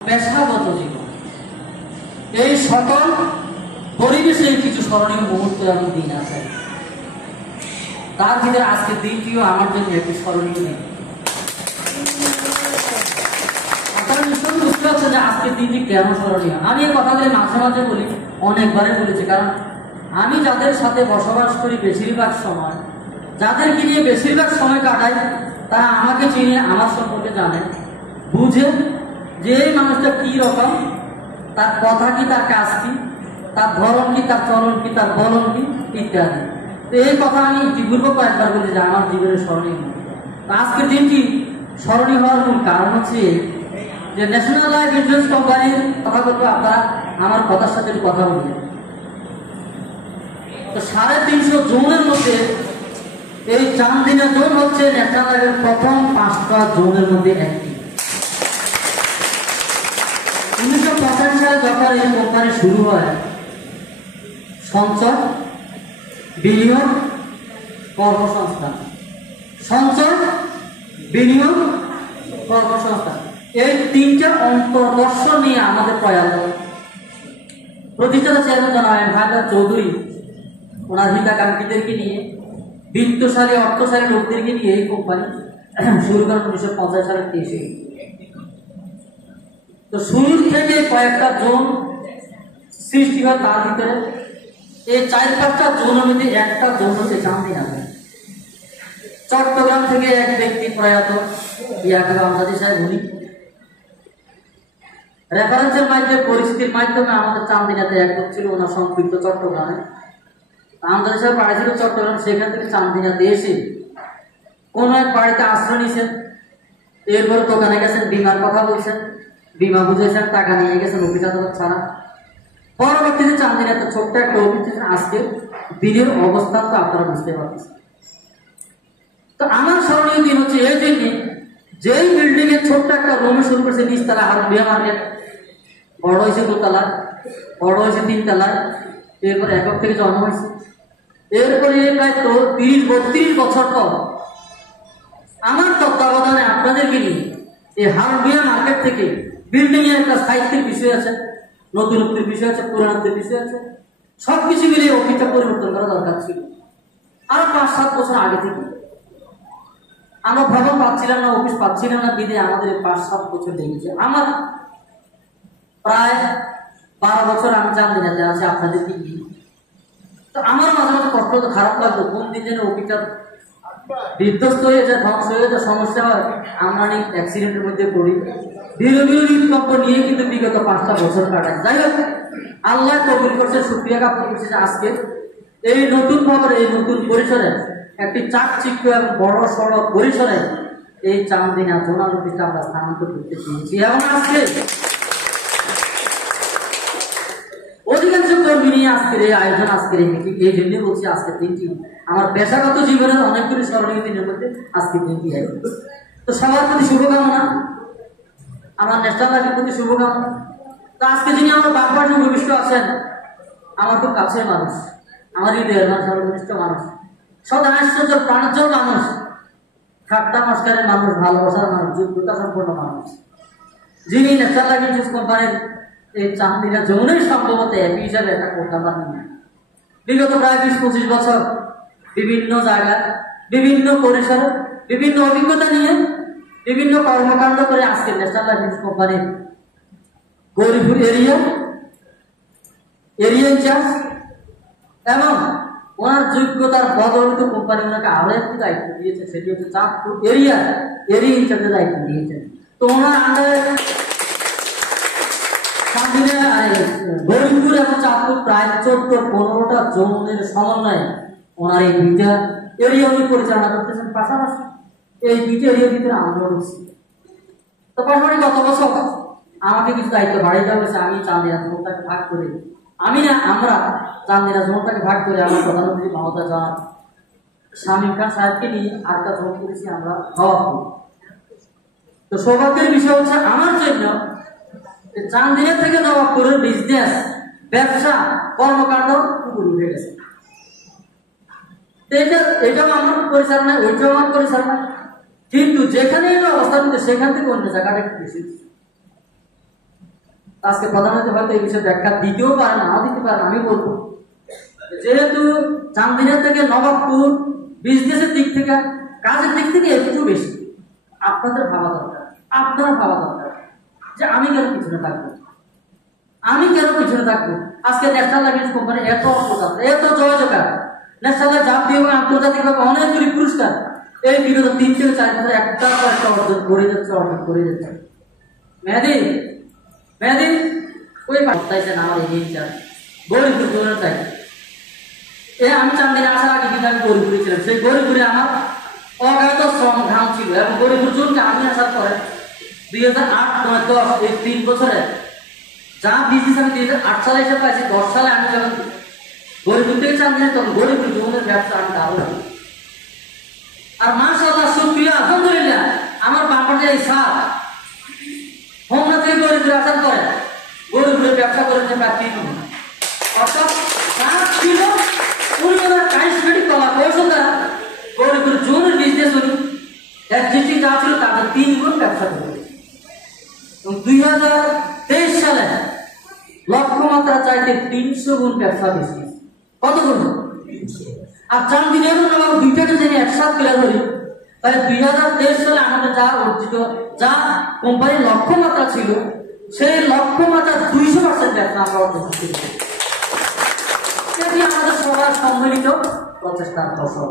পেশাগত জীবন, এই সকল পরিবেশে কিছু স্মরণীয় মুহূর্ত এবং দিন আছে। তার ভিতরে আজকের দিনটিও আমার জন্য একটি স্মরণীয় দিন। আপনারা নিশ্চয়ই বুঝতে পারছেন যে আজকের দিনটি কেন স্মরণীয়। আমি এই কথাগুলি মাঝে মাঝে বলি, অনেকবারে বলেছি, কারণ আমি যাদের সাথে বসবাস করি বেশিরভাগ সময়, যাদেরকে নিয়ে বেশিরভাগ সময় কাটাই, তারা আমাকে চিনে, আমার সম্পর্কে জানে, বুঝে যে এই মানুষটা কি রকম, তার কথা কি, তার কাজ কি, তার ধরন কি, তার চলন কি, তার বলন কি ইত্যাদি। তো এই কথা আমি ইতিপূর্বে কয়েকবার বলি যে আমার জীবনের স্মরণীয়। আজকের দিনটি স্মরণীয় হওয়ার মূল কারণ হচ্ছে যে ন্যাশনাল লাইফ ইন্স্যুরেন্স কোম্পানির কথা বলবো, আপনারা আমার কথার সাথে কথা বলবেন। তো 350 জোনের মধ্যে এই চান্দিনা জোন হচ্ছে ন্যাশনাল লাইফের প্রথম 5টা জোনের মধ্যে একটি। 1985 সালে যখন এই কোম্পানি শুরু হয়, সঞ্চয়, বিনিয়োগ, কর্মসংস্থান, সঞ্চয়, বিনিয়োগ, কর্মসংস্থান, এই 3টা অন্তর্দর্শন নিয়ে আমাদের প্রয়াস। প্রতিষ্ঠাতা চেয়ারম্যান জনাব হায়দার চৌধুরী ওনার হিতাকাঙ্ক্ষীদেরকে নিয়ে, বিত্তশালী অর্থশালী লোকদেরকে নিয়ে এই কোম্পানি শুরু করেন 1950 সালের 23-এ। তো শুরু থেকে কয়েকটা জোন সৃষ্টি হয়, তার ভিতরে এই 4-5টা জোনের মধ্যে একটা জোন হচ্ছে চান্দিনা। চট্টগ্রাম থেকে এক ব্যক্তি প্রয়াত ইয়াকুব আমজাদি সাহেব, উনি রেফারেন্সের মাধ্যমে, পরিস্থিতির মাধ্যমে আমাদের চান্দিনাতে এক লোক ছিল, ওনার সম্পৃক্ত চট্টগ্রামে। আমজাদি সাহেব বাড়ি ছিল চট্টগ্রাম, সেখান থেকে চান্দিনাতে এসে কোন এক বাড়িতে আশ্রয় নিয়েছেন। এরপর দোকানে গেছেন, বিমার কথা বলছেন, বিমা বুঝেছেন, টাকা নিয়ে গেছেন অফিস আদালত ছাড়া। পরবর্তীতে চান্দিনাতে ছোট্ট একটা অফিস, আজকে দিনের অবস্থান তো আপনারা বুঝতে পারছেন। তো আমার স্মরণীয় দিন হচ্ছে এই জন্য, যেই বিল্ডিং এর ছোট্ট একটা রুমে শুরু করছে নিচতলা হারবিয়া মার্কেট, বড় হয়েছে 2 তলায়, বড় হয়েছে 3 তলায়, এরপর একক থেকে জন্ম হয়েছে। এরপরে প্রায় তো 30-32 বছর পর আমার তত্ত্বাবধানে আপনাদেরকে নিয়ে এই হারবিয়া মার্কেট থেকে বিল্ডিং এর একটা সাহিত্যের বিষয় আছে, নতুনত্বের বিষয় আছে, পুরানত্বের বিষয় আছে, সবকিছু মিলিয়ে অফিসটা পরিবর্তন করা দরকার ছিল। আরো 5-7 বছর আগে থেকে আমরা ভবন পাচ্ছিলাম না, অফিস পাচ্ছিলাম না, বিদে আমাদের 5-7 বছর লেগেছে। আমার প্রায় 12 বছর আমি চান্দিনাতে আছি আপনাদের দিকে। তো আমার মাঝে মাঝে কষ্ট তো খারাপ লাগতো, কোন দিন যেন অফিসটা বিধ্বস্ত হয়ে যায়, ধ্বংস হয়ে যায়, সমস্যা হয়, আমরা অনেক অ্যাক্সিডেন্টের মধ্যে পড়ি। হৃদকম্প নিয়ে কিন্তু বিগত 5টা বছর কাটায়। যাই হোক, আল্লাহ কবুল করছে, শুকরিয়া জ্ঞাপন করছে যে আজকে এই নতুন ভবনে, এই নতুন পরিসরে, একটি চাকচিক্য এবং বড় সড়ক পরিসরে এই চান্দিনা জোনাল অফিসটা আমরা স্থানান্তর করতে পেরেছি। এবং আজকে অধিকাংশ কর্মী নিয়ে আজকের এই আয়োজন, আজকের এই মিটিং, এই জন্য বলছি আজকের দিনটি আমার পেশাগত জীবনের অনেকগুলি স্মরণীয় দিনের মধ্যে আজকের দিনটি আয়োজন। তো সবার প্রতি শুভকামনা, আমার ন্যাশনাল লাইফের প্রতি শুভকামনা। তো আজকে যিনি আমার বাগবাড়ি ভূমিষ্ঠ আছেন, আমার খুব কাছের মানুষ, আমার হৃদয়ের মানুষ, সর্বনিষ্ঠ মানুষ, সদা আশ্চর্য প্রাণোজ্জ্বল মানুষ, ঠাট্টা মস্কারের মানুষ, ভালোবাসার মানুষ, যোগ্যতা সম্পন্ন মানুষ, যিনি ন্যাশনাল লাইফ ইন্স্যুরেন্স কোম্পানির এই চান্দিনা জোনের সম্ভবত এপি হিসাবে এটা করতে পারেন। বিগত প্রায় 20-25 বছর বিভিন্ন জায়গায়, বিভিন্ন পরিসরে, বিভিন্ন অভিজ্ঞতা নিয়ে, বিভিন্ন কর্মকাণ্ড করে আজকে ন্যাশনাল লাইফ ইন্স্যুরেন্স কোম্পানির গৌরীপুর এরিয়া ইনচার্জ, এবং ওনার যোগ্যতার বদৌলতে কোম্পানি ওনাকে আরো একটি দায়িত্ব দিয়েছে, সেটি হচ্ছে চাঁদপুর এরিয়া ইনচার্জের দায়িত্ব দিয়েছেন। তো ওনার আন্ডারে গৌরীপুর এবং চাঁদপুর প্রায় 14-15টা জোনের সমন্বয়ে ওনার এই 2টা এরিয়া উনি পরিচালনা করতেছেন। পাশাপাশি এই 2টা এরিয়ার ভিতরে আমরা রয়েছি। তো পাশাপাশি গত বছর আমাকে কিছু দায়িত্ব বাড়িয়ে দেওয়া হয়েছে। আমি চান্দিনা জোনটাকে ভাগ করে, আমরা চান্দিনা জোনটাকে ভাগ করে আমার প্রধানমন্ত্রী মমতা জনাব শামীম খান সাহেবকে নিয়ে আরেকটা জোন করেছি আমরা নবাবপুর। তো সৌভাগ্যের বিষয় হচ্ছে আমার জন্য চান্দিনা থেকে নবাবপুরের বিজনেস, ব্যবসা, কর্মকাণ্ড উপরে উঠে গেছে। এটাও আমার পরিচালনা, ওইটাও আমার পরিচালনা, কিন্তু যেখানে এটা অবস্থান সেখান থেকে অন্য জায়গাটা একটু বেশি। আজকে প্রধানমন্ত্রী হয়তো এই বিষয়ে ব্যাখ্যা দিতেও পারেন, নাও দিতে পারেন। আমি বলবো যেহেতু চান্দিনা থেকে নবাবপুর বিজনেসের দিক থেকে, কাজের দিক থেকে একটু বেশি, আপনাদের ভাবা দরকার, আপনারা ভাবা দরকার যে আমি কেন পিছনে থাকবো, আমি কেন পিছনে থাকবো। আজকে ন্যাশনাল লাইফ কোম্পানি এত অপকার, এত জয়জোগাড়, ন্যাশনাল জাতীয় এবং আন্তর্জাতিকভাবে অনেকগুলি পুরস্কার, এই বিগত 3 থেকে 4 বছর একটা অর্জন করে যাচ্ছে। মেহেদি ওই পাঠাইছেন আমার এই চাই গরিবপুর জোনের চাই। আমি চান্দিনা আসার আগে কিন্তু আমি গরিবপুরে ছিলাম, সেই গরিবপুরে আমার অগাধ শ্রম ঘাম ছিল। এবং গরিবপুর জোনকে আমি আসার পরে 2008-9-10 এই 3 বছরে যা বিজনেস আমি 2008 সালে এসে পাইছি, 10 সালে আমি যখন গরিবপুর থেকে চান্দিনা, তখন গরিবপুর জোনের ব্যবসা আমি দারুণ। আর মাশাআল্লাহ, শুকরিয়া, আলহামদুলিল্লাহ, আমার বাপার এই সাপ হোমনা থেকে গরিবপুরে আসার পরে গরিবপুরে ব্যবসা করেছে প্রায় 3 গুণ। অর্থাৎ সাপ ছিল উনি ওনার কারিশমেটিক কলা কৌশল দ্বারা গরিবপুর জোনের বিজনেস উনি একজিস্টিং যা ছিল তাদের 3 গুণ ব্যবসা করে। এবং 2023 সালে লক্ষ্যমাত্রা চাইতে 300 গুণ ব্যবসা বেশি। কত গুণ? আর চান্দিনার নবাব দুইটাকে যদি একসাথে তুলে ধরি, তাহলে 2023 সালে আমাদের যা অর্জিত, যা কোম্পানির লক্ষ্যমাত্রা ছিল, সেই লক্ষ্যমাত্রা 200% ব্যবসা আমরা অর্জন করতে পেরেছি। এটি আমাদের সবার সম্মিলিত প্রচেষ্টার ফসল।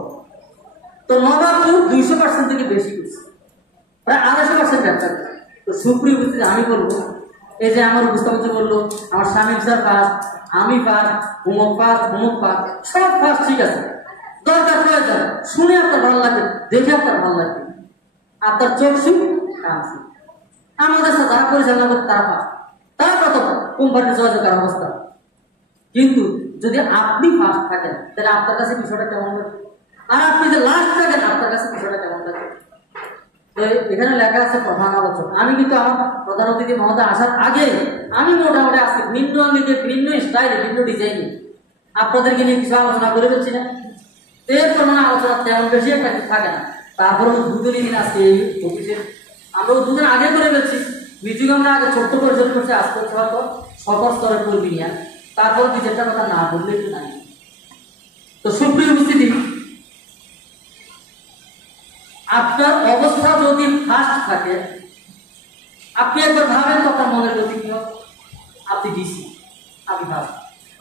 তো নবাবপুর 200% থেকে বেশি করছে, প্রায় 250% ব্যবসা। তো সুপ্রিয় উপস্থিতি, আমি বলবো এই যে আমার উপস্থাপক বললো আমার শামীম স্যার ফার্স্ট, আমি ফার্স্ট, হুমক ফার্স্ট, সব ফার্স্ট, ঠিক আছে। দরকার প্রয়োজন শুনে আপনার ভালো লাগবে, দেখে আপনার ভালো লাগবে, আপনার চোখ শুন, কান শুন। আমাদের সাথে যারা পরিচালনা করতে তারা কত কোম্পানির যোগাযোগের অবস্থা। কিন্তু যদি আপনি ফার্স্ট থাকেন তাহলে আপনার কাছে বিষয়টা কেমন লাগবে, আর আপনি যে লাস্ট থাকেন আপনার কাছে বিষয়টা কেমন লাগবে। তো এখানে লেখা আছে প্রধান আলোচক। আমি কিন্তু আমার প্রধান অতিথি মহোদয় আসার আগে আমি মোটামুটি আজকে ভিন্ন দিকে, ভিন্ন স্টাইলে, ভিন্ন ডিজাইনে আপনাদেরকে নিয়ে কিছু আলোচনা করে ফেলছি না। এরপর মানে আলোচনা তেমন বেশি একটা থাকে না। তারপরে উদ্বোধনী দিন আজকে এই অফিসের আমরা উদ্বোধন আগে করে ফেলছি। মিটিং আমরা আগে ছোট্ট পরিচালনা করছি, আজকে হয়তো সকল স্তরের কর্মী নিয়ে, তারপর 2-4টা কথা না বললে একটু নাই। তো সুপ্রিয় উপস্থিতি, আপনার অবস্থা যদি ফার্স্ট থাকে, আপনি একবার ভাবেন তো আপনার মনের গতি কি হবে। আপনি ডিসি, আপনি ফার্স্ট,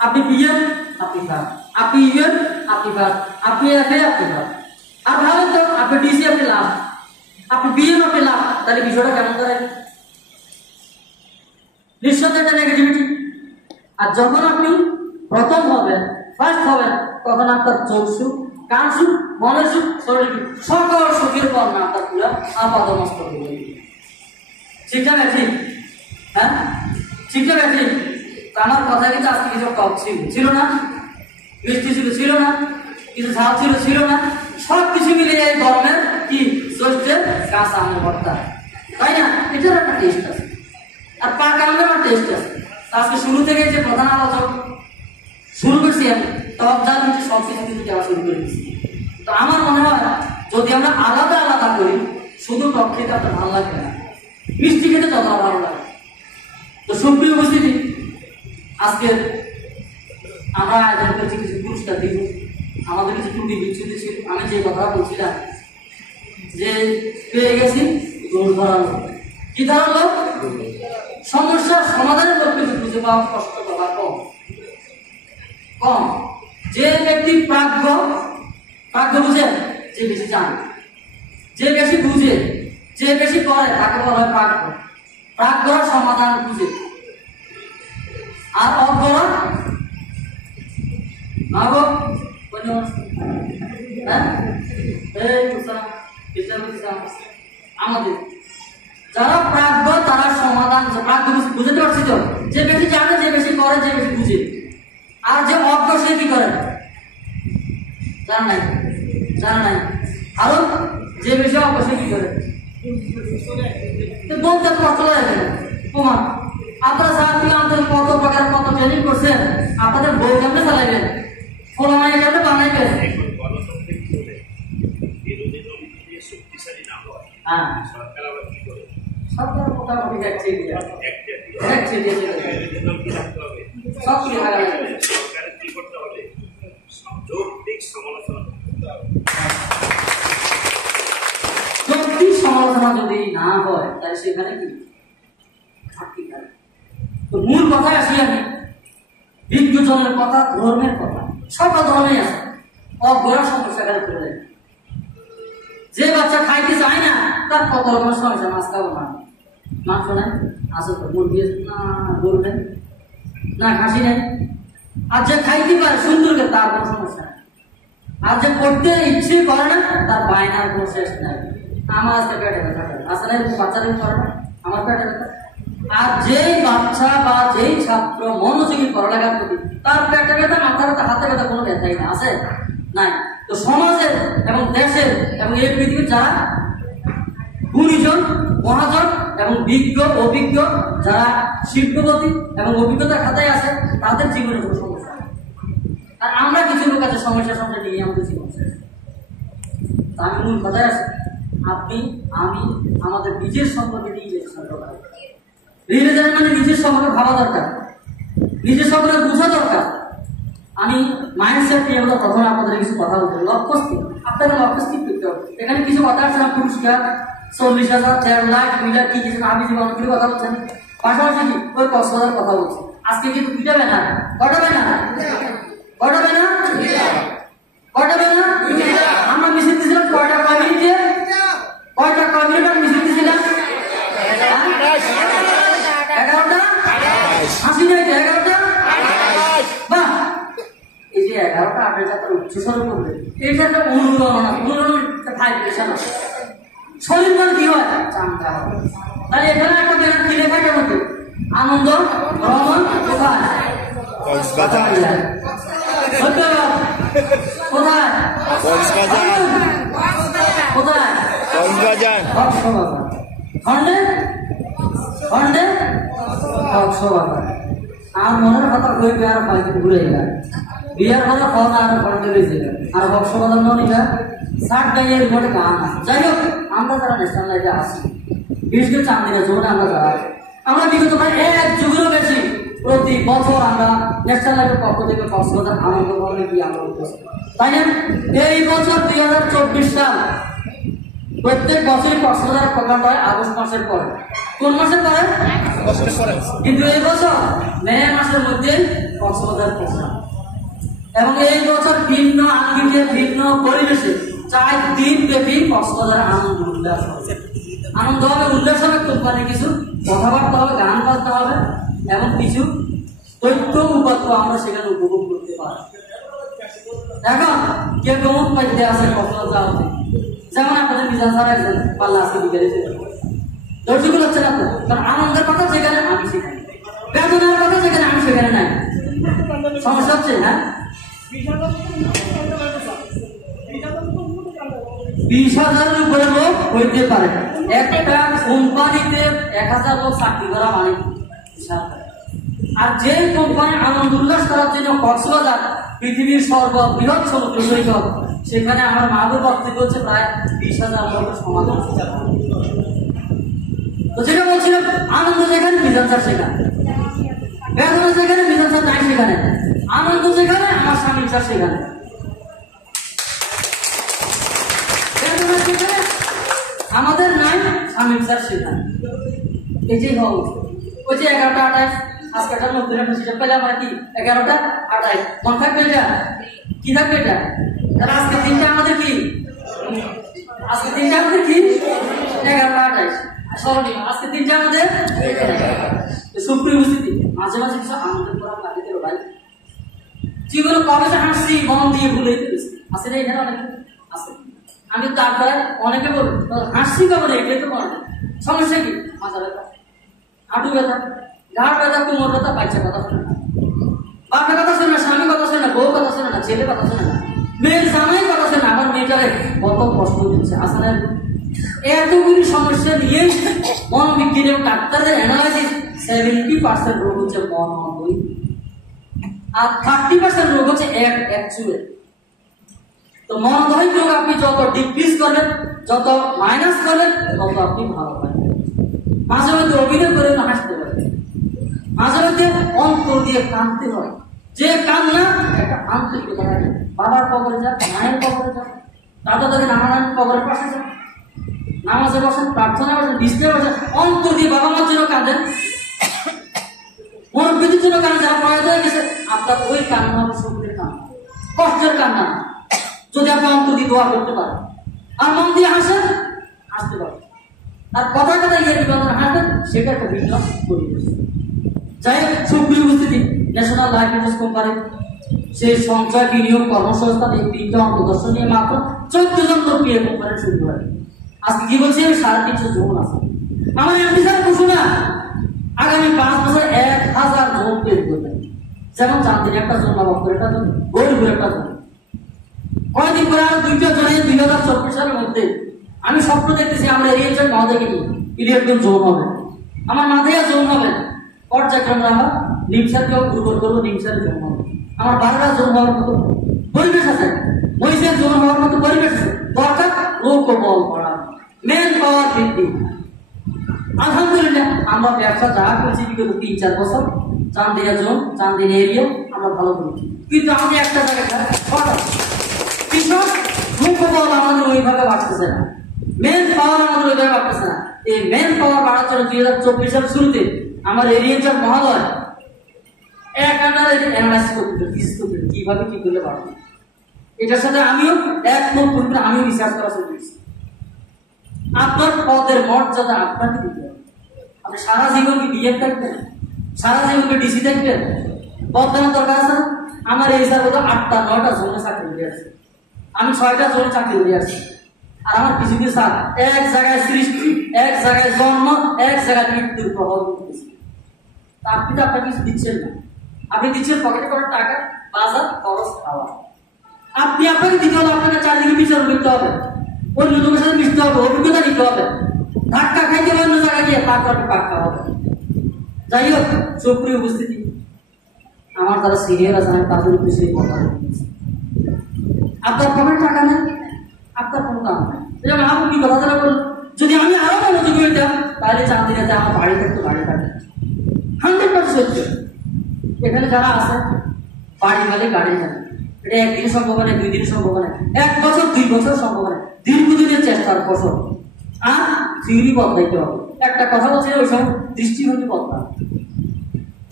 আপনি বিএম, আপনি ফার্স্ট, আপনি ইউএন, আপনি ফার্স্ট, আপনি এফএ, আপনি ফার্স্ট। আর ভাবেন তো আপনি ডিসি, আপনি লাস্ট, আপনি বিএম, আপনি লাস্ট, তাহলে বিষয়টা কেমন দাঁড়ায়? নিঃসন্দেহে একটা নেগেটিভিটি। আর যখন আপনি প্রথম হবেন, ফার্স্ট হবেন, তখন আপনার চোখ সুখ, কান সুখ, মনের সুখ, শরীর সকল সুখের পর না আপনার পুরো আপাত নষ্ট হয়ে যাবে। ঠিকটা না ঠিক? হ্যাঁ, ঠিকটা না ঠিক? আমার কথা কিন্তু আজকে কিছু টক ছিল না, মিষ্টি ছিল না, কিছু ঝাল ছিল না, সব কিছু মিলে এই গরমের কি চলছে কাঁচা আমের ভর্তা, তাই না? এটার একটা টেস্ট আছে, আর পাকা আমের একটা টেস্ট আছে। আজকে শুরু থেকে যে প্রধান আলোচক শুরু করছি আমি, টক জাল মিষ্টি সব কিছু কিন্তু দেওয়া শুরু করে দিচ্ছি। তো আমার মনে হয় যদি আমরা আলাদা আলাদা করি, শুধু টক খেতে আপনার ভালো লাগবে না, মিষ্টি খেতে তত ভালো লাগে। তো সুপ্রিয় উপস্থিতি, আজকে আমরা আয়োজন করছি কিছু পুরস্কার দিব। আমাদের কিছু ত্রুটি বিচ্ছুতি ছিল, আমি যে কথা বলছিলাম যে পেয়ে গেছি গরু ধরানো, কি ধরালো? সমস্যার সমাধানের লোক কিন্তু খুঁজে পাওয়া কষ্ট কথা কম। যে ব্যক্তি প্রাজ্ঞ বুঝে, যে বেশি জানে, যে বেশি বুঝে, যে বেশি করে, তাকে বলা হয় প্রাজ্ঞরা সমাধান খুঁজে। আর অজ্ঞরা আমাদের যারা প্রাজ্ঞ তারা সমাধান, প্রাজ্ঞ বুঝতে পারছি তো, যে বেশি জানে, যে বেশি করে, যে বেশি বুঝে। আর যে অজ্ঞ সে কি করে? জানা নাই। আরো যে বেশি অজ্ঞ সে কি করে? বলতে কষ্ট লাগে প্রমাণ। আপনারা ছাত্রী কত প্রকার কত ট্রেনিং করছেন, আপনাদের বই কেমনে চালাইবেন, ফোলামাই কেমনে বানাইবেন? হ্যাঁ, সরকার মোটামুটি সব কিছু ভালো লাগে। কি করতে হবে? যৌক্তিক সমালোচনা করতে হবে। যৌক্তিক সমালোচনা যদি না হয় তাহলে সেখানে কি ঘাটতি থাকে। তো মূল কথায় আসি আমি, বিজ্ঞজনের কথা, ধর্মের কথা, সকল ধর্মেই আছে। অজ্ঞরা সমস্যা করে তুলে, যে বাচ্চা খাইতে চায় না তার কত রকমের সমস্যা, মাছ খাবো না, মাংস নেই, আসো তো মুরগি না, গরু নেই না, খাসি নেই। আর যে খাইতে পারে সুন্দরকে তার কোনো সমস্যা নেই। আর যে করতে ইচ্ছে করে না তার বায়নার কোনো শেষ নাই। আমার আজকে পেটে ব্যথা করে, আসলে বাচ্চাদের করে না, আমার পেটে ব্যথা। আর যেই বাচ্চা বা যেই ছাত্র মনোযোগী পড়ালেখার প্রতি, তার পেটে ব্যথা, মাথা ব্যথা, হাতে ব্যথা কোনো ব্যথাই না, আছে নাই। তো সমাজের এবং দেশের এবং এই পৃথিবীর যারা গুণীজন, মহাজন এবং বিজ্ঞ অভিজ্ঞ, যারা শিল্পপতি এবং অভিজ্ঞতার খাতায় আছে, তাদের জীবনে কোনো সমস্যা নেই। আর আমরা কিছু লোক আছে সমস্যার সঙ্গে নিয়ে আমাদের জীবন শেষ। আমি মূল কথায় আছে, আপনি আমি আমাদের নিজের সম্পর্কে নিয়ে রিয়েলাইজেশন মানে নিজের সম্পর্কে ভাবা দরকার, নিজের সম্পর্কে বোঝা দরকার। আমি মাইন্ডসেট নিয়ে আমরা প্রথমে আপনাদের কিছু কথা বলতে, লক্ষ্য স্থির, আপনাদের লক্ষ্য স্থির করতে হবে। এখানে কিছু কথা আছে না, পুরস্কার 40,000, 4 লাখ, 2 লাখ, কি কিছু আমি জীবন অনেকগুলো কথা বলছেন, পাশাপাশি কি ওই 10,000 কথা বলছি। আজকে কিন্তু পিটাবে না, ঘটাবে না, ঘটাবে না, ঘটাবে না। আমরা মিছিল দিয়েছিলাম কয়টা কমিউনিটি, কয়টা কমিউনিটি মিছিল দিয়েছিলাম, 11টা, হাসি নাই 11টা, বাহ। এই যে 11টা 8টা তার উচ্চস্বর করবে, এটা একটা অনুরণনা, অনুরণনা ভাইব্রেশন আছে। শরীর মানে কি হয়, চাঙ্গা হয়। তাহলে এখানে একটা ব্যানার কি লেখা কেন, আনন্দ ভ্রমণ কোথায়, কোথায় কোথায় খন্ডে খন্ডে আর মনের কথা কই বিয়ার পাইতে ঘুরে গেল, বিয়ার কথা খাওয়া আর খন্ডে রয়েছে আর বক্সবাজার মনিকা 60 গাইয়ের রিপোর্টে গান আছে। যাই হোক, আমরা যারা ন্যাশনাল লাইফে আসি, বিশেষ করে চান্দিনা জোনে আমরা যারা আছি, আমরা বিগত প্রায় 1 যুগেরও বেশি প্রতি বছর আমরা ন্যাশনাল লাইফের পক্ষ থেকে কক্সবাজার আনন্দ ভবনে গিয়ে আমরা উপস্থিত, তাই না? এই বছর 2024 সাল প্রত্যেক বছরই কক্সবাজার প্রোগ্রাম হয় আগস্ট মাসের পরে। কোন মাসের পরে? কিন্তু এই বছর মে মাসের মধ্যে কক্সবাজার প্রোগ্রাম, এবং এই বছর ভিন্ন আঙ্গিকে ভিন্ন পরিবেশে 4 দিন ব্যাপী কক্সবাজার আনন্দ উল্লাস হবে। আনন্দ হবে, উল্লাস হবে, কোম্পানি কিছু কথাবার্তা হবে, গান বাজতে হবে এবং কিছু তথ্য উপাত্ত আমরা সেখানে উপভোগ করতে পারি। এখন কে কেমন পাইতে আছে কক্সবাজার যাওয়া, যেমন আপনাদের মিজান স্যার একজন পাল্লা আজকে বিকেলে দর্শক হচ্ছে না তো, কারণ আনন্দের কথা যেখানে আমি সেখানে, বেদনার কথা যেখানে আমি সেখানে নাই। সমস্যা হচ্ছে না, 20,000-এর উপরে লোক হইতে পারে। একটা কোম্পানিতে 1,000 লোক চাকরি করা মানে আর যে কোম্পানি আনন্দ উল্লাস করার জন্য কক্সবাজার পৃথিবীর সর্ববৃহৎ সমুদ্র সৈকত, সেখানে আমার মাহবুব বক্তব্য হচ্ছে প্রায় 20,000 লোকের সমাগম। তো যেটা বলছিলাম, আনন্দ যেখানে মিজান স্যার সেখানে, বেদনা যেখানে মিজান স্যার নাই সেখানে, আনন্দ যেখানে আমার স্বামী স্যার সেখানে, বেদনা যেখানে আমাদের নাই স্বামী স্যার সেখানে। এই যে হল ওই যে 11টা 28 আজকে একটা নতুন একটা হিসাব পেলে আমরা কি 11টা 28 মন থাকবে, এটা কি থাকবে, এটা তাহলে আজকে দিনটা আমাদের কি, আজকে দিনটা আমাদের কি 11টা 28 স্মরণীয়। আজকে দিনটা আমাদের সুপ্রিম উপস্থিতি। মাঝে মাঝে কিছু আনন্দের করা লাগে দিল ভাই, জীবনে কবে হাসছি মন দিয়ে ভুলে গেছি, আসলে এখানে অনেক আছে। আমি তারপরে অনেকে বলবো হাসছি কবে না, এটাই তো মনে সমস্যা কি, মাথা ব্যথা, হাঁটু ব্যথা, ঘাড় ব্যথা, কোমর ব্যথা, বাচ্চা কথা শোনে না, বাপের কথা শোনে না, স্বামী কথা শোনে না, বউ কথা শোনে না, ছেলে কথা শোনে না, মেয়ের জামাই কথা শোনে না, আবার মেয়েটারে কত কষ্ট দিচ্ছে। আসলে এতগুলি সমস্যা নিয়ে মনোবিজ্ঞানী এবং ডাক্তারদের অ্যানালাইসিস 70% রোগ হচ্ছে মনোবই, আর 30% রোগ হচ্ছে অ্যাকচুয়াল। তো মনোদৈহিক রোগ আপনি যত ডিক্রিজ করবেন, যত মাইনাস করবেন, তত আপনি ভালো পাবেন। মাঝে মধ্যে অভিনয় করে হাসতে পারবেন, মাঝে মধ্যে অন্তর দিয়ে কাঁদতে হয়, যে কান্না একটা আন্তরিকতা থাকে। বাবার কবরে যান, মায়ের কবরে যান, দাদা দাদি নানা নানির কবরের পাশে যান, নামাজে বসেন, প্রার্থনায় বসেন, বিষ্ণে বসেন, অন্তর দিয়ে বাবা মার জন্য কাঁদেন, মনোবৃদ্ধির জন্য কান্না। যারা প্রয়াত হয়ে গেছে আপনার ওই কান্না হবে শক্তির কান্না, কষ্টের কান্না। যদি আপনি অন্তর দিয়ে দোয়া করতে পারেন আর মন দিয়ে হাসেন, হাসতে পারেন, আর কথা কথা ইয়ে বিবন্ধন হাসবেন, সেটা একটা ভিন্ন পরিবেশ। যাই হোক, সুপ্রিয় উপস্থিতি, ন্যাশনাল লাইফ ইন্স্যুরেন্স কোম্পানি সেই সঞ্চয় বিনিয়োগ কর্মসংস্থান এই তিনটা অঙ্গদর্শন নিয়ে মাত্র 14 জন প্রক্রিয়া কোম্পানি শুরু করে। আজকে কি বলছি আমি, 350 জন আছে। আমার এমপি স্যার খুশি না, আগামী 5 বছর 1000 জন তৈরি করবেন। যেমন চাঁদির একটা জন, নবাবপুর একটা জন, গরিবের একটা জন। কয়েকদিন পরে আর 2টা জনে 2024 সালের মধ্যে আমি স্বপ্ন দেখতেছি আমরা রিয়েলচার মহাদেকে নিয়ে ইলেকট্রন জোন হবে, আমার মাথায় জোন হবে, পর্যায়ক্রমে আমরা নিমসারকেও দুর্বল করবো, নিমসারের জোন হবে, আমার 12টা জোন হওয়ার মতো পরিবেশ আছে, মহিষের জোন হওয়ার মতো পরিবেশ আছে। দরকার লোক বল করা, মেন পাওয়ার বৃদ্ধি। আলহামদুলিল্লাহ আমরা ব্যবসা যা করছি বিগত 3-4 বছর, চান্দিনা জোন, চান্দিনা এরিয়া আমরা ভালো করছি, কিন্তু আমাদের একটা জায়গায় কৃষক লোকবল আমাদের ওইভাবে বাড়তেছে না, মেন পাওয়ার আমাদের ওইভাবে বাড়তেছে না। এই মেন পাওয়ার বাড়ার জন্য 2024 সালের শুরুতে আমার এরিয়ার মহালয় এক আন্ডারে অ্যানালাইসিস করতে কিভাবে কি করলে বাড়বে। এটার সাথে আমিও একমত করে আমিও রিসার্চ করা শুরু করেছি। আপনার পদের মর্যাদা আপনাকে দিতে হবে। আপনি সারা জীবন কি বিএড থাকবেন, সারা জীবন কি ডিসি থাকবেন? বদলানোর দরকার আছে না? আমার এই স্যার বলতো 8টা-9টা জোনে চাকরি করে আসছে, আমি 6টা জোনে চাকরি করে আসছি। আর আমার কিছু কিছু স্যার এক জায়গায় সৃষ্টি, এক জায়গায় জন্ম, এক জায়গায় মৃত্যুর প্রভাব করতেছে। আপনি তো আপনাকে কিছু দিচ্ছেন না, আপনি দিচ্ছেন পকেটে করার টাকা, বাজার খরচ, খাওয়া। আপনি আপনাকে দিতে হলে আপনাকে চারদিকে বিচার করতে হবে, অন্য লোকের সাথে মিশতে হবে, অভিজ্ঞতা নিতে হবে, ধাক্কা খাইতে হবে অন্য জায়গায় গিয়ে, তারপর আপনি পাক্কা হবে। যাই হোক, সুপ্রিয় উপস্থিতি, আমার যারা সিনিয়র আছে আমি তাদের উপরে সেই কথা বলছি। আপনার পকেটে টাকা নেই, আপনার কোনো দাম নেই। আমি কি কথা বললাম, যদি আমি আরো মনোযোগী হইতাম তাহলে চাঁদিনাতে আমার বাড়ি থাকতো, গাড়ি থাকে 100%। এখানে যারা আছে বাড়ি মালিক, গাড়ি থাকে, এটা একদিন সম্ভব নয়, 2 দিন সম্ভব নয়, 1 বছর 2 বছর সম্ভব নয়, দীর্ঘদিনের চেষ্টার ফসল। আর থিওরি বদলাইতে হবে। একটা কথা বলছে ওই সময় দৃষ্টিভঙ্গি বদলান,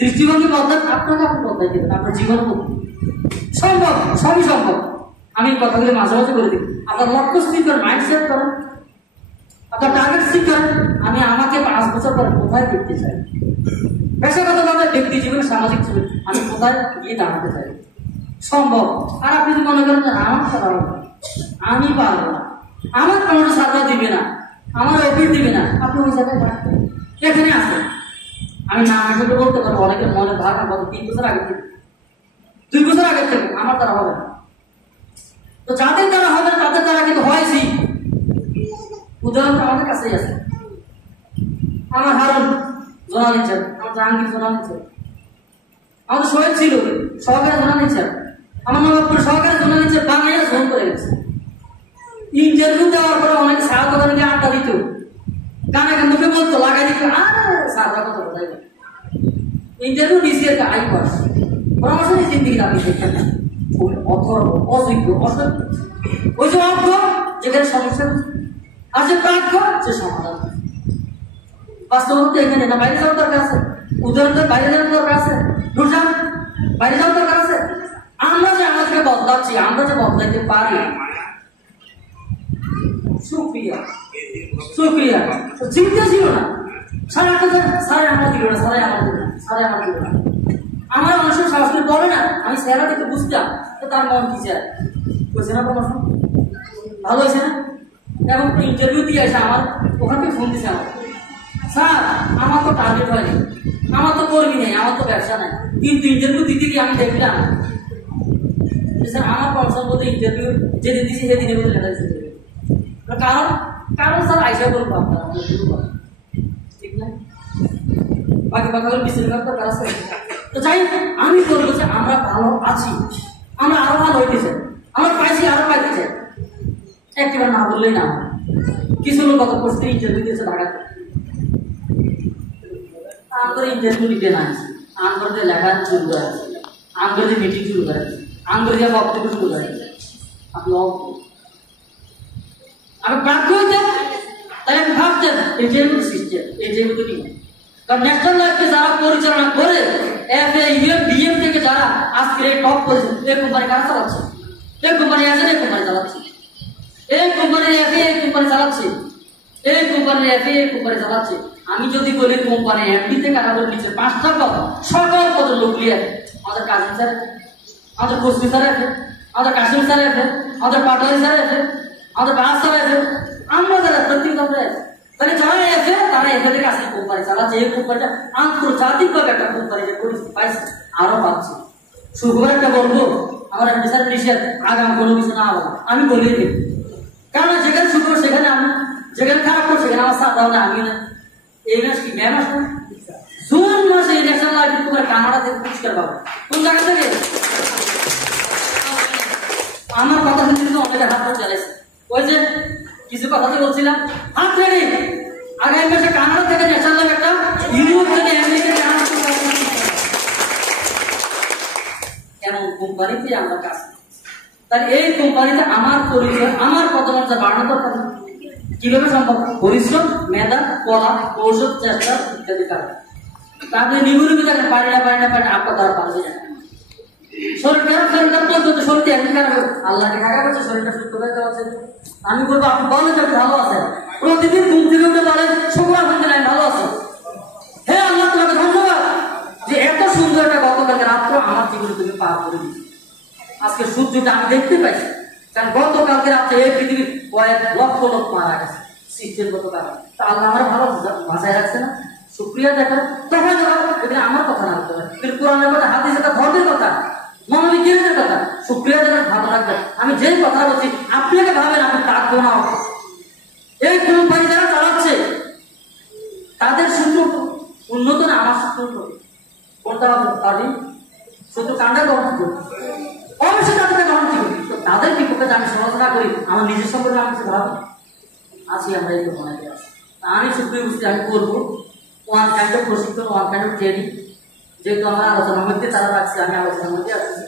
দৃষ্টিভঙ্গি বদলান, আপনাকে আপনি বদলাইতে দেবেন, আপনার জীবন সম্ভব, সবই সম্ভব। আমি কথাগুলি মাঝে মাঝে করে দিই। আপনার লক্ষ্য স্থির করেন, মাইন্ড সেট করেন, আপনার টার্গেট স্থির করেন, আমি আমাকে 5 বছর পরে কোথায় দেখতে চাই, পেশাগতভাবে, ব্যক্তি জীবনে, সামাজিক জীবনে আমি কোথায় গিয়ে দাঁড়াতে চাই, সম্ভব। আর আপনি যদি মনে করেন যে আমার সারা আমি পারবো না, আমার কোনো সারা দিবে না, আমার অফিস দিবে না, আপনি ওই জায়গায় থাকবেন, এখানে আসেন। আমি না হিসেবে বলতে পারবো, অনেকের মনে ভাগ গত 3 বছর আগে থেকে, 2 বছর আগে থেকে আমার দ্বারা হবে না। তো যাদের দ্বারা হবে তাদের দ্বারা কিন্তু হয়েছি। উদাহরণ আমাদের কাছেই আছে, আমার হারুন জোনা নিচ্ছেন, আমার জাহাঙ্গীর জোনা নিচ্ছেন, আমাদের শহীদ ছিল সহকারে জোনা নিচ্ছেন, আমার নবাবপুর সহকারে জোনা নিচ্ছে, বাংলায় জোন করে গেছে। ইন্টারভিউ দেওয়ার পরে অনেকে সারা দোকানে আড্ডা দিত, গানে মুখে বলতো, লাগাই দিত, সারা কথা বোঝাই। ইন্টারভিউ দিয়েছি একটা আই পাস, পরামর্শ নিয়েছি দিকে আপনি দেখেন না, অথর্ব, অযোগ্য, অসভ্য। ওই যে অজ্ঞ যেখানে সমস্যা, আর যে প্রাজ্ঞ সে সমাধান। বাস্তবতা এখানে না, বাইরে যাওয়ার দরকার আছে, উদাহরণ বাইরে যাওয়ার দরকার আছে, রুজান বাইরে যাওয়ার দরকার আছে। আমরা যে আমাদেরকে বদলাচ্ছি, আমরা যে বদলাইতে পারি, সুক্রিয়া সুক্রিয়া। চিন্তা ছিল না, 8,500 সাড়ে আমার দিল না, সাড়ে আমার দিল না, সাড়ে আমার দিল না। আমার মানুষের সাহস করে বলে না, আমি স্যারা কিন্তু বুঝতাম তো তার মন কি চায়, বুঝছে না প্রমোশন ভালো হয়েছে না। এবং ইন্টারভিউ দিয়ে আসে, আমার ওখান থেকে ফোন দিছে, আমার স্যার আমার তো টার্গেট হয়নি, আমার তো কর্মী নেই, আমার তো ব্যবসা নেই, কিন্তু ইন্টারভিউ দিতে গিয়ে আমি দেখলাম স্যার আমার প্রমোশন বলতে ইন্টারভিউ যেদিন দিচ্ছি সেদিনে বলতে লেখা দিচ্ছে। কারণ কারণ স্যার আইসা বলবো আপনারা, ঠিক না? বাকি কথাগুলো বিশ্লেষণ দরকার আছে। তো যাই আমি বলবো যে আমরা ভালো আছি, আমরা আরো ভালো হইতে চাই, আমরা পাইছি আরো পাইতে চাই। একেবারে না বললেই না। কিছু লোক কত কষ্ট ইন্টারভিউ দিয়েছে ঢাকাতে, আমাদের ইন্টারভিউ নিতে না, আঙ্গুরে লেখা শুরু করে, আঙ্গুরে মিটিং শুরু করে, আঙ্গুরে বক্তব্য শুরু করে। আপনি আমি প্রার্থ হইতেন, তাই আমি ভাবতেন এই যে সিস্টেম, এই যে কি, কারণ ন্যাশনাল লাইফকে যারা পরিচালনা করে এফএ ইউএম বিএম থেকে যারা আজকে এই টপ পজিশন, এই কোম্পানি কারা চালাচ্ছে, এই কোম্পানি আছে, এই কোম্পানি চালাচ্ছে, এই কোম্পানির এফএ এই কোম্পানি চালাচ্ছে, এই কোম্পানির এফএ এই কোম্পানি চালাচ্ছে। আমি যদি বলি কোম্পানি এমডি থেকে আমাদের নিচে 5টা পদ, সকল পদ লোকলি আছে। আমাদের কাজিম স্যার, আমাদের কুসমি স্যার আছে, আমাদের কাশিম স্যার আছে, আমাদের পাটোয়ারি স্যার আছে, আমাদের বাস স্যার আছে, আমরা যারা প্রত্যেক দপ্তরে আছে। তাহলে যারা আছে তারা এখান থেকে আসলে কোম্পানি চালাচ্ছে। এই কোম্পানিটা আন্তর্জাতিকভাবে একটা কোম্পানি যে পরিস্থিতি পাইছে, আরো পাচ্ছে। শুক্রবার একটা বলবো আমার এমডি স্যার নিষেধ, আগাম কোনো কিছু না বলা, আমি বলে দিই। কারণ যেখানে শুক্রবার সেখানে আমি, যেখানে খারাপ করছে সেখানে আমার সাথ দাও না, আমি না। এই মাস কি মে মাস, জুন মাসে ন্যাশনাল লাইফ তোমার কানাডা থেকে পুরস্কার পাবো। কোন জায়গা থেকে? আমার কথা শুনতে অনেকে হাত ধরে চালাইছে। ওই যে কিছু কথাতে বলছিলাম, হাত রেডি, আগামী মাসে কানাডা থেকে ন্যাশনাল লাইফ একটা ইউরোপ থেকে আমেরিকা এমন কোম্পানিতে আমরা কাজ করি। তাহলে এই কোম্পানিতে আমার পরিচয়, আমার পদমর্যাদা বাড়ানো দরকার। কিভাবে সম্ভব? পরিশ্রম, মেধা, কলা, কৌশল, চেষ্টা ইত্যাদি কারণে। তাদের নিম্নলিখিত পারি না আপনার দ্বারা পারবে না। শরীর খারাপ, শরীরটা একদিন খারাপ, আল্লাহকে টাকা করছে, শরীরটা সুস্থ হয়ে যাওয়া। আমি বলবো আপনি বলেন আপনি ভালো আছেন, প্রতিদিন ঘুম থেকে উঠে বলেন শুক্র আলহামদুলিল্লাহ আমি ভালো আছি। হে আল্লাহ তোমাকে ধন্যবাদ যে এত সুন্দর একটা গতকালকে রাত্র আমার জীবনে তুমি পার করে দিচ্ছি। আজকে সূর্যটা আমি দেখতে পাইছি, কারণ গতকালকে রাত্রে এই পৃথিবীর কয়েক লক্ষ লোক মারা গেছে সিস্টেমগত কারণে। তা আল্লাহ আমার ভালো বাঁচায় রাখছে না, শুক্রিয়া দেখা। তখন এখানে আমার কথা না বলতে পারে, কিন্তু কোরআনের কথা, হাদিস এটা ধর্মের কথা, মনোবিজ্ঞানের কথা, শুক্রিয়া দেখা ভালো রাখবেন। আমি যেই কথা বলছি আপনি এটা ভাবেন আপনি তার গোনা। এই কোম্পানি যারা চালাচ্ছে তাদের সূত্র উন্নত না, আমার সূত্র কোনটা হবে? শুধু কান্ডা গ্রহণ করি, অবশ্যই তাদেরকে গ্রহণ করি। তাদের বিপক্ষে আমি সমালোচনা করি, আমার নিজের সম্পর্কে আমি কিছু ভাবি আছি, আমরা এই মনে আছি। আমি শুক্রিয়া বুঝতে আমি করবো ওয়ান কাইন্ড অফ প্রশিক্ষণ, ওয়ান কাইন্ড অফ ট্রেনিং, যেহেতু আমার আলোচনার মধ্যে তারা রাখছে, আমি আলোচনার মধ্যে আসছি।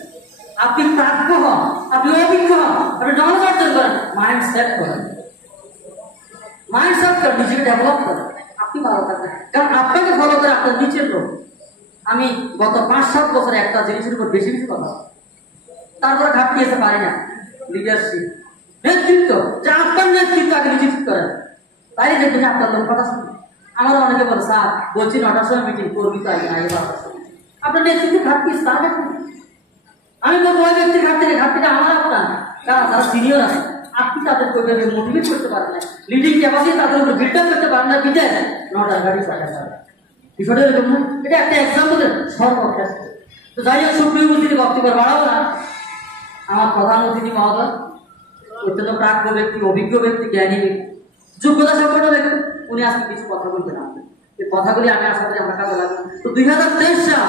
আপনি প্রাপ্য হন, আপনি অভিজ্ঞ হন, আপনি নলেজ অর্জন করেন, মাইন্ড সেট করেন, মাইন্ড সেট করেন, নিজেকে ডেভেলপ করেন, আপনি ভালো থাকবেন। কারণ আপনাকে ফলো করে আপনার নিচের লোক। আমি গত 5-7 বছর একটা জিনিসের উপর বেশি বেশি কথা, তারপরে ঘাটতি যেতে পারি না। লিডারশিপ, নেতৃত্ব, যে আপনার নেতৃত্ব আগে নিশ্চিত করেন, তাই দেখবেন আপনার লোক কথা শুনে। আমার অনেকে বলে স্যার বলছি 9টার সময় মিটিং করবি, তো আগে আগে 12টার সময়। আপনার নেতৃত্ব ঘাটতি, তার ঘাটতি। আমি বলবো ওই ব্যক্তির ঘাটতিটা আমার আপনার, কারণ তারা সিনিয়র আছে, আপনি তাদের মোটিভেট করতে পারেন না, লিডিং ক্যাপাসিটি তাদের উপর বিল্ড আপ করতে পারেন না, বিদায় 9টার গাড়ি 6টা যাবে। বিষয়টা এরকম না, এটা একটা এক্সাম্পল সর্বক্ষেত্রে। তো যাই হোক, সুপ্রিম অতিথি বক্তব্য বাড়াবো না। আমার প্রধান অতিথি মহোদয় অত্যন্ত প্রাজ্ঞ ব্যক্তি, অভিজ্ঞ ব্যক্তি, জ্ঞানী ব্যক্তি, যোগ্যতা সম্পন্ন ব্যক্তি, উনি আজকে কিছু কথা বলবেন। এই কথাগুলি আমি আশা করি আমার কাজে লাগবে। তো 2023 সাল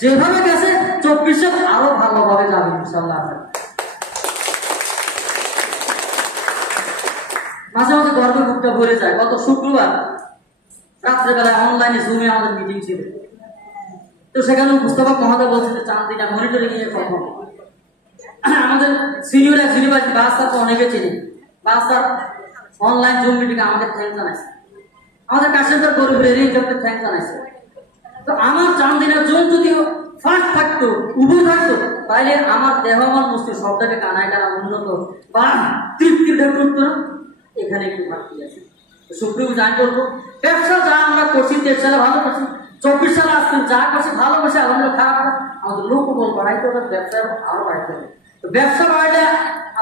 যেভাবে গেছে 24 সাল আরো ভালোভাবে যাবে ইনশাআল্লাহ। মাঝে মাঝে গর্বে বুকটা ভরে যায়। গত শুক্রবার রাত্রেবেলায় অনলাইনে জুমে আমাদের মিটিং ছিল, তো সেখানে মুস্তাফা মহোদয় বলছে যে চান্দিনা মনিটরিং এর কথা। আমাদের সিনিয়র এক ইউনিভার্সিটি বাস্তার তো অনেকে চিনি, বাস্তার অনলাইন জুম মিটিং আমাকে থ্যাংক জানাইছে, আমাদের কাশেন্টার গরিবের এরিয়াকে থ্যাংক জানাইছে। তো আমার চান্দিনার জোন যদি ফার্স্ট থাকতো, উভয় থাকতো, তাহলে আমার দেহ মন মস্তিষ্ক সবটাকে কানায় টানা উন্নত বা তৃপ্তির ঢেউ উঠতো না। এখানে একটু ঘাটতি আছে। সুপ্রিম যাই করবো, ব্যবসা যা আমরা করছি 23 সালে ভালো করছি, 24 সালে আসছি যা করছি ভালো করছি, আমাদের খারাপ না। আমাদের লোকবল বাড়াইতে হবে, ব্যবসা আরো বাড়াইতে হবে। ব্যবসা বাড়াইলে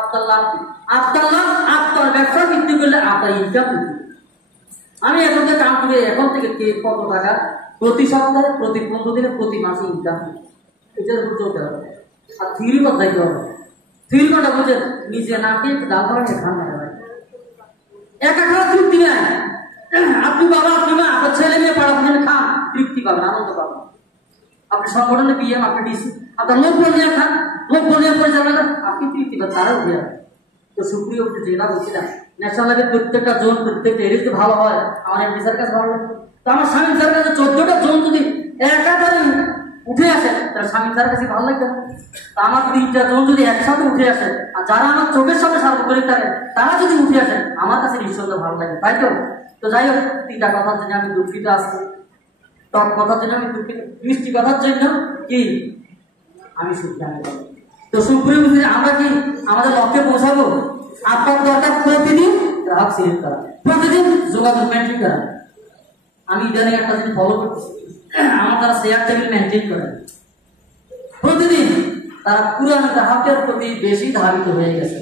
আপনার লাভ কি? আপনার লাভ আপনার ব্যবসা বৃদ্ধি করলে আপনার ইনকাম বৃদ্ধি। আমি এখন থেকে কাম করে এখন থেকে কত টাকা প্রতি সপ্তাহে, প্রতি 15 দিনে, প্রতি মাসে ইনকাম, এটার উপর চলতে হবে। আর থিওরি বদলাইতে হবে। থিওরি কোনটা বুঝেন? নিজে না খেয়ে ডাল খাওয়া খান না, একা খাওয়া তৃপ্তি নেয়। আপনি বাবা, আপনি মা, আপনার ছেলে মেয়ে পড়াশোনা খান, তৃপ্তি পাবেন, আনন্দ পাবেন। আপনি সংগঠনে পিএম, আপনি ডিসি, আপনার লোক বলিয়া খান, লোক বলিয়া পরিচালনা, আপনি তৃপ্তি পাবেন, তারাও দিয়ে। তো সুপ্রিয় যেটা বলছিলাম, ন্যাশনাল লেভেল প্রত্যেকটা জোন, প্রত্যেকটা এরিয়াতে ভালো হয়, আমার এমপি স্যার কাছে ভালো লাগে। তো আমার স্বামী স্যার কাছে 14টা জোন যদি একাধারে উঠে আসে তাহলে স্বামী তার কাছে ভালো লাগবে না। তা আমার 3টা জন যদি একসাথে উঠে আসে আর যারা আমার চোখের সামনে সার্বক্ষণিক থাকে তারা যদি উঠে আসে আমার কাছে নিঃসন্দেহে ভালো লাগে, তাই তো? তো যাই হোক, 3টা কথার জন্য আমি দুঃখিত আজকে, টক কথার জন্য আমি দুঃখিত, মিষ্টি কথার জন্য কি আমি সুখী। তো সুপ্রিয় আমরা কি আমাদের লক্ষ্যে পৌঁছাবো? আপনার দরকার প্রতিদিন গ্রাহক সিলেক্ট করা, প্রতিদিন যোগাযোগ মেনটেন করা। আমি ইদানিং একটা জিনিস ফলো করতেছি, আমার তারা শেয়ার টেবিল মেনটেন করে প্রতিদিন, তারা পুরানো গ্রাহকের প্রতি বেশি ধাবিত হয়ে গেছে।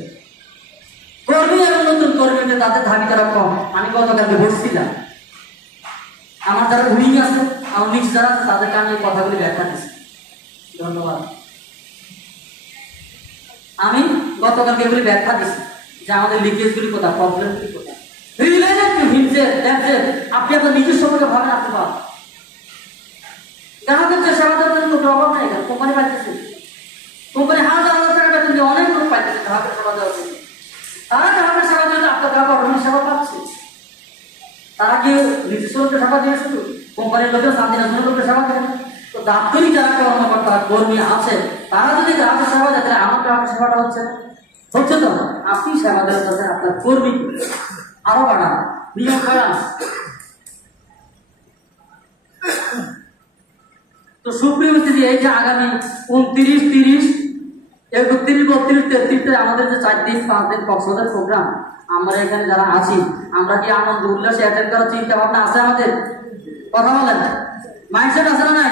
কর্মী এবং নতুন কর্মীদের তাদের ধাবিতরা কম। আমি গতকালকে বসছিলাম, আমার যারা উইং আছে, আমার নিচ যারা আছে তাদেরকে আমি এই কথাগুলি ব্যাখ্যা দিচ্ছি। ধন্যবাদ। আমি গতকালকে এগুলি ব্যাখ্যা দিচ্ছি যে আমাদের লিকেজগুলি কোথায়, প্রবলেমগুলি কোথায়। আপনি আপনার নিজের সম্পর্কে ভাবেন, আপনি পাবেন গ্রাহকের যে সেবা দেওয়ার জন্য অভাব নেই, কোম্পানি পাইতেছে, কোম্পানি হাজার টাকা বেতন দিয়ে অনেক লোক পাইতেছে গ্রাহকের সেবা দেওয়ার জন্য। তারা গ্রাহকের সেবা দিলে আপনার গ্রাহক অটোমেটিক সেবা পাচ্ছে। তারা কি নিজস্ব লোকের সেবা দিয়ে শুধু কোম্পানির লোকের শান্তিনাথনের লোকের সেবা দেয়? তো দাপ্তরিক যারা কর্মকর্তা কর্মী আছে তারা যদি গ্রাহকের সেবা দেয় তাহলে আমার গ্রাহকের সেবাটা হচ্ছে তো আপনি সেবা দেওয়ার জন্য আপনার কর্মী আরো বাড়ান, নিয়ম বাড়ান। তো সুপ্রিয় উপস্থিতি, এই যে আগামী 29, 30, 31, 32, 33 আমাদের যে 4 দিন 5 দিন কক্সবাজার প্রোগ্রাম, আমরা এখানে যারা আছি আমরা কি আনন্দ উল্লাসে অ্যাটেন্ড করার চিন্তা ভাবনা আছে আমাদের? কথা বলেন, মাইন্ডসেট আছে না? নাই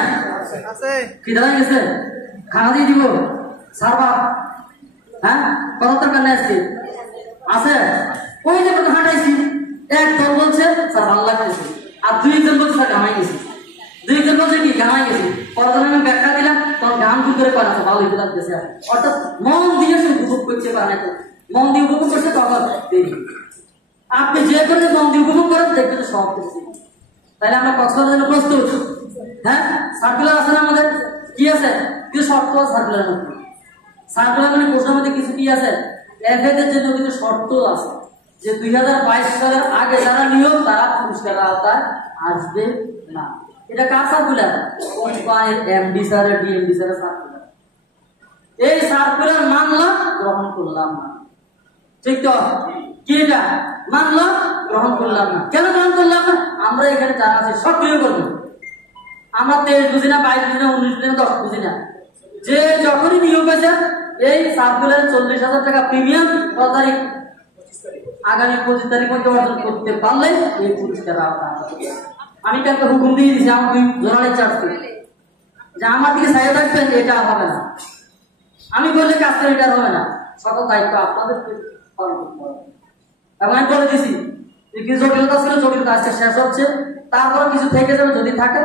আছে। কি দাঁড়ায় গেছে? খানা দিয়ে দিব সারবা? হ্যাঁ, কত টাকা নিয়ে আসছি আছে? ওই যে কথা হাঁটাইছি, এক দল বলছে স্যার ভালো লাগতেছে, আর 2 জন বলছে স্যার গামাই গেছি। 2 জন বলছে কি গামাই গেছি, পরদিন আমি ব্যাখ্যা দিলাম, তখন গান কি করে পারা ভালো হইতে লাগতেছে। অর্থাৎ মন দিয়ে সে উপভোগ করতে পারে, মন দিয়ে উপভোগ করছে তখন দেরি। আপনি যে কোনো মন দিয়ে উপভোগ করেন দেখবেন তো সব কিছু। তাহলে আমরা কক্সবাজারের জন্য প্রস্তুত? হ্যাঁ, সার্কুলার আছে না আমাদের? কি আছে? কিছু শর্ত আছে সার্কুলারের মধ্যে। সার্কুলার মানে প্রশ্নের মধ্যে কিছু কি আছে? এফএদের জন্য কিছু শর্ত আছে যে 2022 সালের আগে যারা নিয়োগ তারা পুরস্কার আওতায় আসবে না। এটা কার সার্কুলার? কোম্পানির এমডি স্যারের, ডিএমডি স্যারের সার্কুলার। এই সার্কুলার মানলাম, গ্রহণ করলাম না, ঠিক তো? কি এটা মানলাম, গ্রহণ করলাম না। কেন গ্রহণ করলাম না? আমরা এখানে যারা আছে সক্রিয় করবো। আমরা 23 বুঝি না, 22 বুঝি না, 19 বুঝি না, 10 বুঝি না। যে যখনই নিয়োগ হয়েছে এই সার্কুলারে 40,000 টাকা প্রিমিয়াম তারিখ আগামী 25 তারিখ মধ্যে অর্জন করতে পারলে এই পুরস্কার আমি কালকে হুকুম দিয়ে দিচ্ছি আমার 2 জোনালের চার্জকে যে আমার দিকে সাইড রাখবেন, এটা হবে না। আমি বললে কাজ করে এটা হবে না, সকল দায়িত্ব আপনাদেরকে পালন করতে হবে। এবং আমি বলে দিছি যে কিছু জটিলতা ছিল, জটিলতা আজকে শেষ হচ্ছে, তারপর কিছু থেকে যাবে। যদি থাকে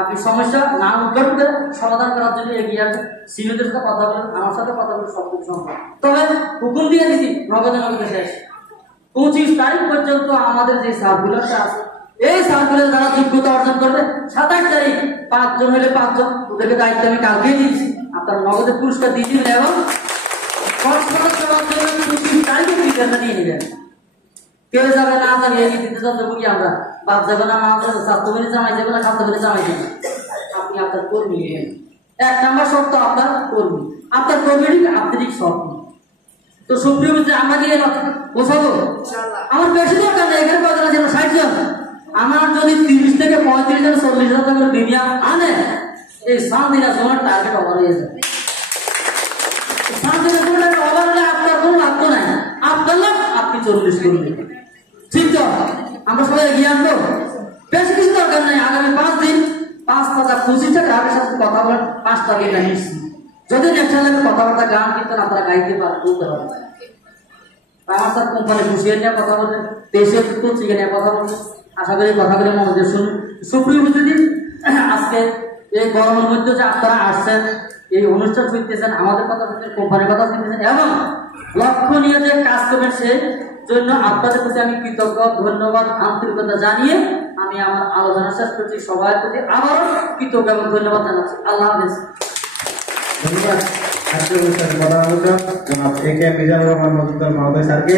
আপনি সমস্যা না উদ্ধার করে সমাধান করার জন্য এগিয়ে আসবেন, সিনিয়রদের সাথে কথা বলেন, আমার সাথে কথা বলে সব কিছু সম্ভব। তবে হুকুম দিয়ে দিছি নগদ শেষ 25 তারিখ পর্যন্ত আমাদের যে সার্কুলারটা আছে এই সার্কুলার যারা যোগ্যতা অর্জন করবে 27 তারিখ 5 জন হলে 5 জন ওদেরকে দায়িত্ব আমি কালকে দিয়েছি, আপনারা নগদের পুরস্কার দিয়ে দিবেন এবং 25 তারিখে পুরস্কারটা নিয়ে নেবেন। কেউ যাবে না যাবে এই দিতে যাবো কি আমরা, বাদ যাবে না, আমাদের ছাত্র বলে জামাই যাবে না, ছাত্র বলে জামাই যাবে। আপনি আপনার কর্মী নেবেন। 1 নম্বর শর্ত আপনার কর্মী, আপনার কর্মী আপনি সব। তো সুপ্রিয় আমরা কি বোঝাবো? আমার বেশি দরকার নেই, এখানে কত আছে 60 জন। আমার যদি 30 থেকে 35 জন 40,000 টাকার প্রিমিয়াম আনে এই সামদিনা জোনের টার্গেট ওভার হয়ে যাবে। সামদিনা জোনের ওভার হলে আপনার কোনো লাভ নাই, আপনার লাভ আপনি 40 করবেন, ঠিক তো? আমরা সবাই এগিয়ে আনবো, বেশি কিছু দরকার নেই। আগামী 5 দিন 5,25 টাকা গ্রাহকের সাথে কথা বলেন, 5টা দিন নিচ্ছি। যদি নেক্সট কথাবার্তা গান কিন্তু আপনারা গাইতে পারেন, বলতে পারেন। আমার সাথে কোম্পানি ঘুষিয়ে নিয়ে কথা বলবেন, দেশের চিকে নিয়ে কথা বলবেন। আশা করি কথাগুলো মনোযোগ শুনুন। সুপ্রিয় উপস্থিতি, আজকে এই গরমের মধ্যে যে আপনারা আসছেন, এই অনুষ্ঠান শুনতেছেন, আমাদের কথা শুনছেন, কোম্পানির কথা শুনতেছেন এবং লক্ষ্য নিয়ে যে কাজ করবেন সেই জন্য আপনাদের প্রতি আমি কৃতজ্ঞ, ধন্যবাদ, আন্তরিকতা জানিয়ে আমি আমার আলোচনা শেষ করছি। সবার প্রতি আবারও কৃতজ্ঞ এবং ধন্যবাদ জানাচ্ছি। আল্লাহ হাফেজ। ধন্যবাদ। আজকের অনুষ্ঠানে প্রধান আলোচক জনাব AK মিজানুর রহমান মজুমদার মহোদয় স্যারকে।